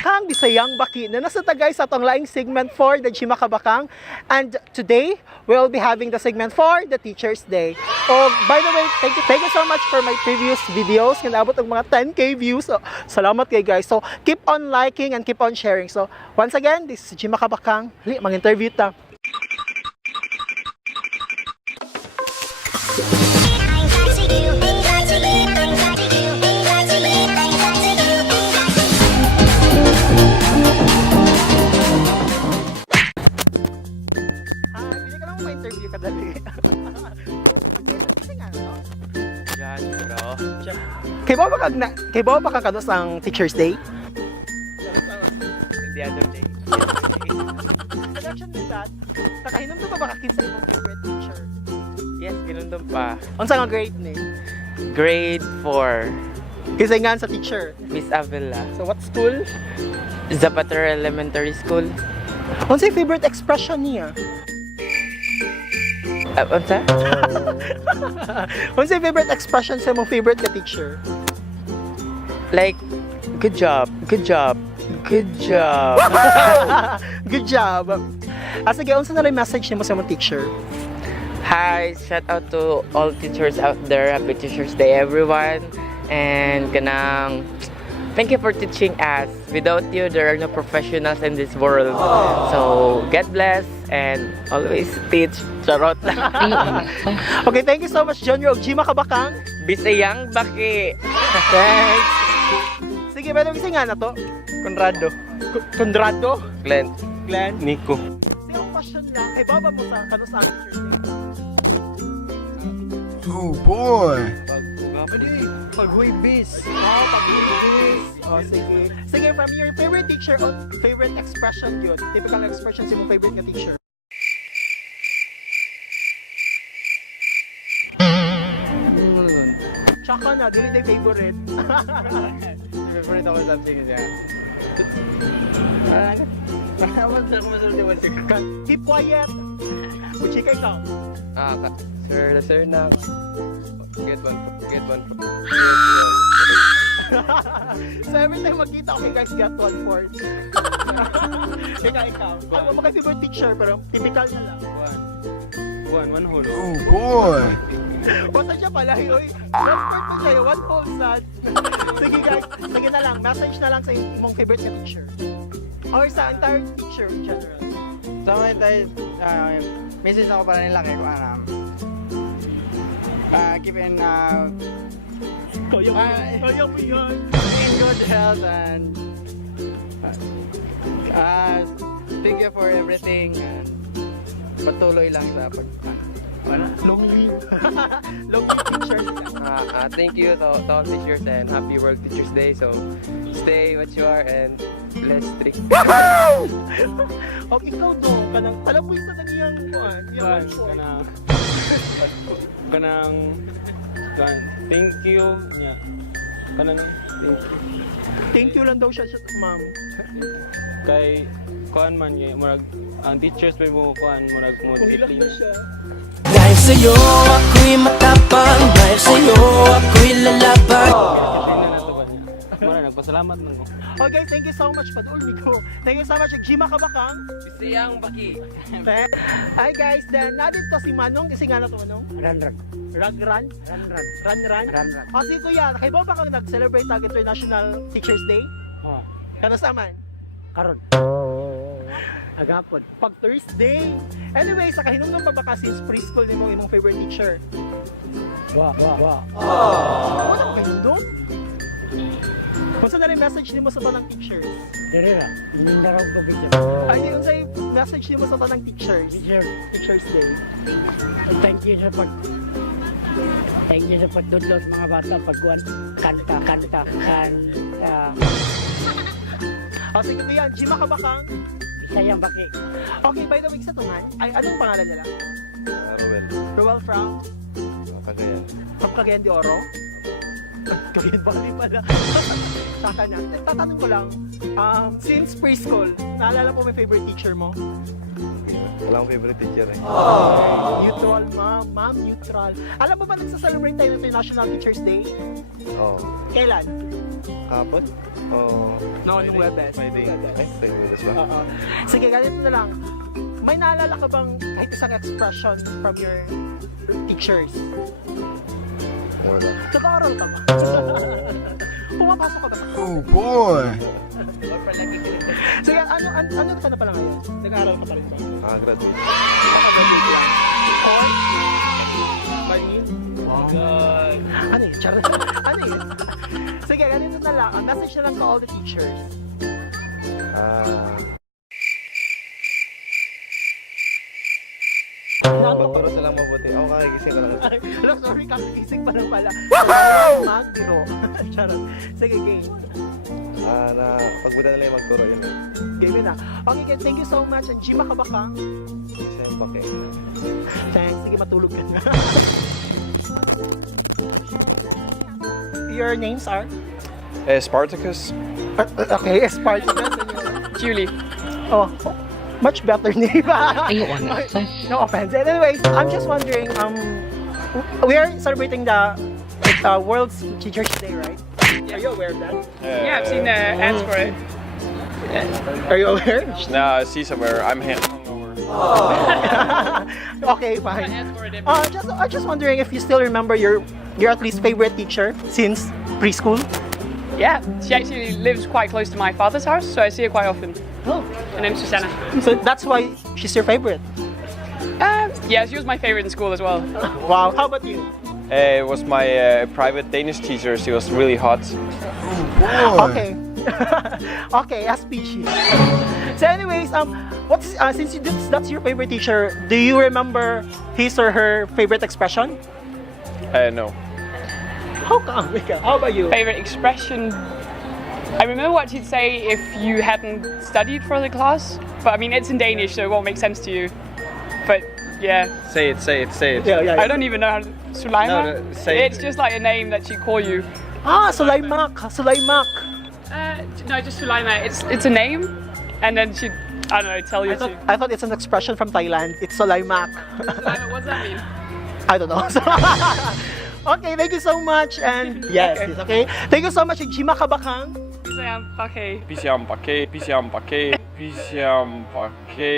Kabakang, Bisayang Baki na nasa tagay sa atong laing segment for the jimmah Kabakang. And today, we'll be having the segment for the Teacher's Day. Oh, by the way, thank you so much for my previous videos. Kinabot ang mga 10K views. So, salamat kay guys. So, keep on liking and keep on sharing. So, once again, this is jimmah Kabakang. Hali, mag-interview ta. Interview ka dali. Kasi nga, no? Yan, bro. Kay ba ka kanos ang Teacher's Day? The other day. Connection with that, nakahinom na ba baka sa imong favorite teacher? Yes, ginundong pa. Unsa nga grade ni? Grade 4. Kasi nga sa teacher. Miss Avila. So what school? Zapatero Elementary School. Unsa yung favorite expression niya? Unsa? Unsa yung favorite expression sa imong favorite ka teacher? Like, good job, good job, good job. Good job. Sige, unsa na rin message nimo sa imong teacher? Hi, shout out to all teachers out there. Happy Teacher's Day, everyone. And kanang, thank you for teaching us. Without you, there are no professionals in this world. So, God bless and always teach. Charot. Okay, thank you so much, John. Yung jimmah Kabakang. Bisayang Baki. Thanks. Sige, pwede kasi nga na to. Conrado. Conrado? Glenn. Glenn? Nico. Sige, yung question lang. Kay baba mo sa kanos ang Teacher's Day? Oh boy! Paghuibis. Oh, paghuibis. Oh, sige. Sige, from your favorite teacher o favorite expression yun. Typical expression sa mong favorite ka teacher. Tsaka na, dili tayo favorite. Favorite ako sa subject niya. Keep quiet. Kuchika ikaw. Sir na. Get one. So every time magkita kami guys, get 1/4. Ikaw. Ano mo kay favorite teacher pero typical na lang. One whole. Oh boy! Basta siya pala, oy. 1/4 pa siya, 1 whole sad. Sige guys, sige na lang, message na lang sa imong favorite na teacher. Or sa entire teacher in general. Sa mga tayo, message ako para nila kay Kuanam. Keep in Kaya mo yan. in good health and thank you for everything and patuloy lang sa Long live. Long live teachers. Thank you to all teachers and happy World Teachers Day. So, stay what you are and let's trick. Okay, ikaw doon. Talaboy sa kaniyang kuan. Thank you nya kanang Thank you lang daw siya, ma'am. kay kuan man kay murag ang teachers may mo kuan murag mo Umilag discipline. na siya. Dahil sa'yo ako'y matapang, dahil sa'yo ako'y lalaban. Discipline na to ba niya? Mura nagpasalamat man ko. Okay, thank you so much, Padul Migo. Thank you so much, jimmah Kabakang. Bisayang Baki. Hi guys, then natin to si Manong, kasi nga na to Manong. Ranran. Ragran? Ranran? Ranran. O si Kuya, kay ba kang nag-celebrate ang International Teacher's Day? Oh, Kanos naman? karon. Agapon. Pag Thursday. Anyway, sa kahinungdong pa baka since preschool ni mo imong favorite teacher? Wow. Wala ko kahinungdong? Kung saan na rin message ni mo sa tanang teachers? Dire ra. Nindaraw ko bigyan. Ay, hindi kung sa'yo message ni mo sa tanang teachers? Teacher, Teacher's Day. thank you sa pagdudlot mga bata pagkuan kanta. O sige Kuya, jimmah Kabakang. Bisayang Baki. Okay, by the way, sa tungan, ay anong pangalan nila? Rowel. Roel from? Kagayan. From Cagayan de Oro? Cagayan Valley pala. Saka na. Tatanong ko lang, since preschool, naalala mo may favorite teacher mo? Wala akong favorite teacher eh. Neutral, ma'am. Ma'am, neutral. Alam mo ba nagsaselebrate tayo ng International Teachers Day? Oo. Kailan? Kapon? Oo. No, nung Webes. Friday. Ay, Friday ba? Oo. Sige, ganito na lang. May naalala ka bang kahit isang expression from your teachers? Wala. Nag-aaral ka ba? Pumapasok ka ba sa Oh boy! Sige, ano ka na pala ngayon? Nag-aaral ka pa rin ba? Graduate. Naka-graduate lang. Course? Marine? Wow. Ano yun? Charot. Ano yun? Sige, ganito na lang. Ang message na lang to all the teachers. Pagturo silang mabuti. Ako kakigising ko lang. Hello, sorry, kakigising pa lang pala. Mag-biro. Charot. Sige, game. Na pagbuda nila yung magturo yun. Game na. Okay, Ken, thank you so much. And Gemma ka ba ka? Bisayang pake. Thanks. Sige, matulog ka na. Your names are? Spartacus. Okay, Spartacus. Julie. Oh, much better name. No offense. And anyways, I'm just wondering, we are celebrating the World Teachers Day, right? Are you aware of that? Yeah, I've seen the ads for it. Are you aware? No, I see somewhere. I'm hungover. Okay, fine. Ads for it. I'm just wondering if you still remember your at least favorite teacher since preschool. Yeah, she actually lives quite close to my father's house, so I see her quite often. Oh, Her name's Susanna. so that's why she's your favorite. Yeah, she was my favorite in school as well. Wow. How about you? It was my private Danish teacher. She was really hot. Boy! Okay. Okay, SPG. So anyways, what's since that's your favorite teacher, do you remember his or her favorite expression? No. How come? How about you? Favorite expression? I remember what she'd say if you hadn't studied for the class, but I mean it's in Danish, so it won't make sense to you. But yeah, Say it. Yeah. I don't even know how to. Sulaima? No, say It's just like a name that she'd call you. Sulaimak. No, just Sulaima. It's a name, and then she'd, I don't know, tell you to. I thought it's an expression from Thailand. It's Sulaimak. Sulaima, what's that mean? I don't know. Okay, thank you so much. And yes, okay. Thank you so much, Gemma Kabakang. Bisayang pake. Bisayang pake. Bisayang pake.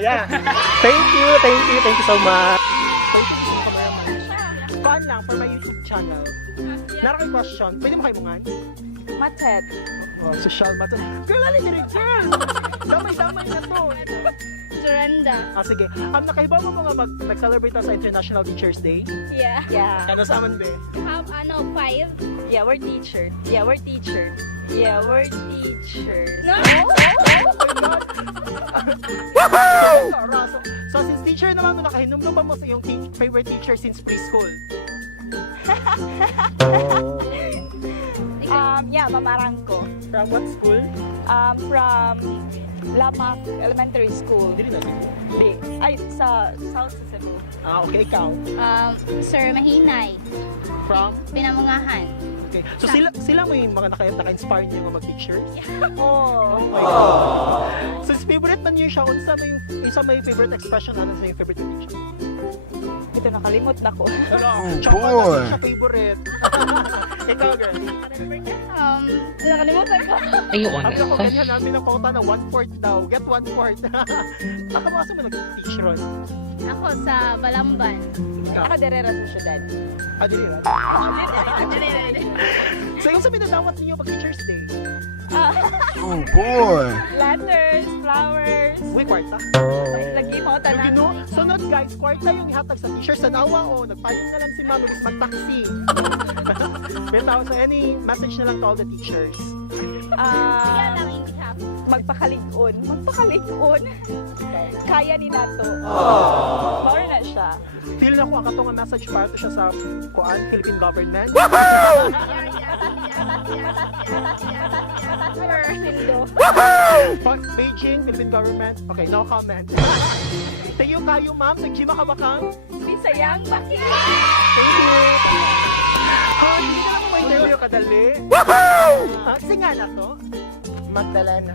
Yeah. Thank you so much. Thank you so much. Fun lang for my YouTube channel. Narakay question. Pwede mo kaimungan? Macet. Oh, social matter. Girl, alin din girl. Damay-damay na to. Joranda. Sige. Nakahibaw mo mga nag-celebrate na sa International Teachers Day? Yeah. Yeah. Ano sa aman, be? Have 5? Yeah, we're teacher. Yeah, we're teacher. Yeah, we're teachers. No! So since teacher naman mo, nakahinumdum ba mo sa iyong favorite teacher since preschool? Yeah, mamarangko. From what school? From Lamak Elementary School. Dili na Cebu. Di. Ay, sa South Cebu. Okay, ikaw. Sir Mahinay, From? Pinamungahan. Okay. So sila mo yung mga naka-inspire niyo mga mag-teacher? Oh. Since favorite man niyo siya, unsa may favorite expression ano sa yung favorite teacher? Ito, nakalimot na ko. boy. Siya favorite. Ikaw, girl. Nakalimutan ko. Sabi ako, ganyan namin ang quota na 1/4 daw. Get 1/4. Ako mo kasi mo nag-teach ron. Ako sa Balamban. Nakaderera sa syudad. Dili na. So yung sabi na dawat ninyo pag Teacher's Day? Oh boy! Letters, flowers. Uy, kwarta. Lagi mo ta na. Sunod guys, kwarta yung ihatag sa teacher sa nawa o nagpayong na lang si ma'am is mag-taxi. Bitaw, so any message na lang to all the teachers? Magpakalig-on. Kaya ni nato. More na siya. Feel na ko ang katong message para to siya sa Philippine government. Beijing, Philippine government. Okay, no comment. Thank you kayo ma'am. Nag-Gemma ka ba kang? Bisayang bakit? Thank you. Hindi na lang po Gabi kadali. Ha? Singa na to? Magdalena.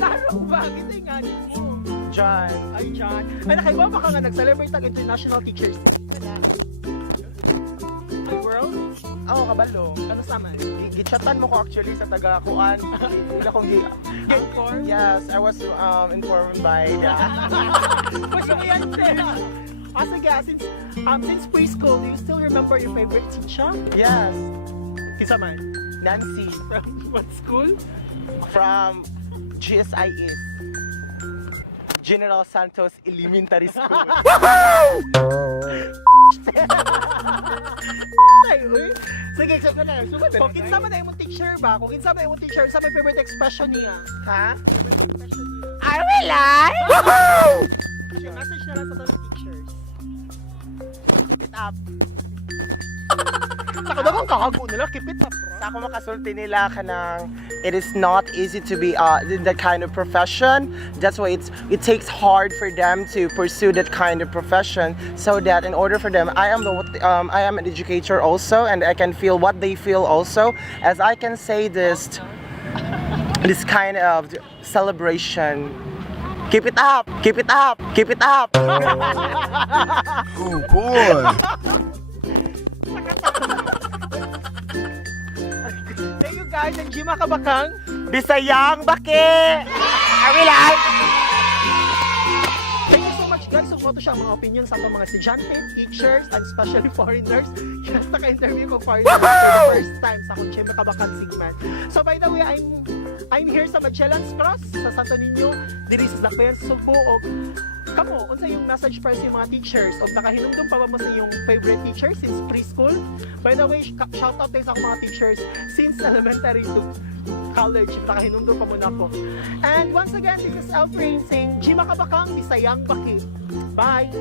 Tarong ba? Kita nga mo. John. Ay, John. Ay, nakaiba pa ka nga nag-celebrate ng International Teachers Ay, world? Oo, kabalo. Ano sa man? Gichatan mo ko actually sa taga-kuan. Wala kong Inform? Yes, I was informed by the... Push mo yan, Sarah. Sige, since preschool, do you still remember your favorite teacher? Yes, Kisa man? Nancy From what school? from GSIS. General Santos Elementary School. Ay, uy. Sige, kung kinsa man na yung teacher ba? Kung kinsa man yung teacher, sa may favorite expression niya? Ha? Favorite expression niya? I will lie! Sige, message na lang sa mga teachers. Keep it up. Saka daw kang kakago nila, keep it up, bro. Sa ako makasulti nila kanang it is not easy to be in that kind of profession. That's why it takes hard for them to pursue that kind of profession. So that in order for them, I am an educator also, and I can feel what they feel also. As I can say this kind of celebration. Keep it up! Keep it up! Keep it up! Oh boy. Thank you guys, and Gemma Kabakang. Bisayang baki! I will lie! Thank you so much guys. So, photo siya ang mga opinions sa mga estudyante, teachers, and especially foreigners. Yes, naka-interview ko foreigners for the first time sa akong Gemma Kabakang segment. So, by the way, I'm here sa Magellan's Cross, sa Santo Niño, diri sa Dakbayan, Cebu, o kamo, unsa yung message para sa mga teachers o nakahinumdum pa ba mo sa yung favorite teacher since preschool? By the way, shout out tayo sa akong mga teachers since elementary to college, nakahinumdum pa mo na ako. And once again, this is Elfrain saying, Gemma Kabakang, Bisayang Baki. Bye!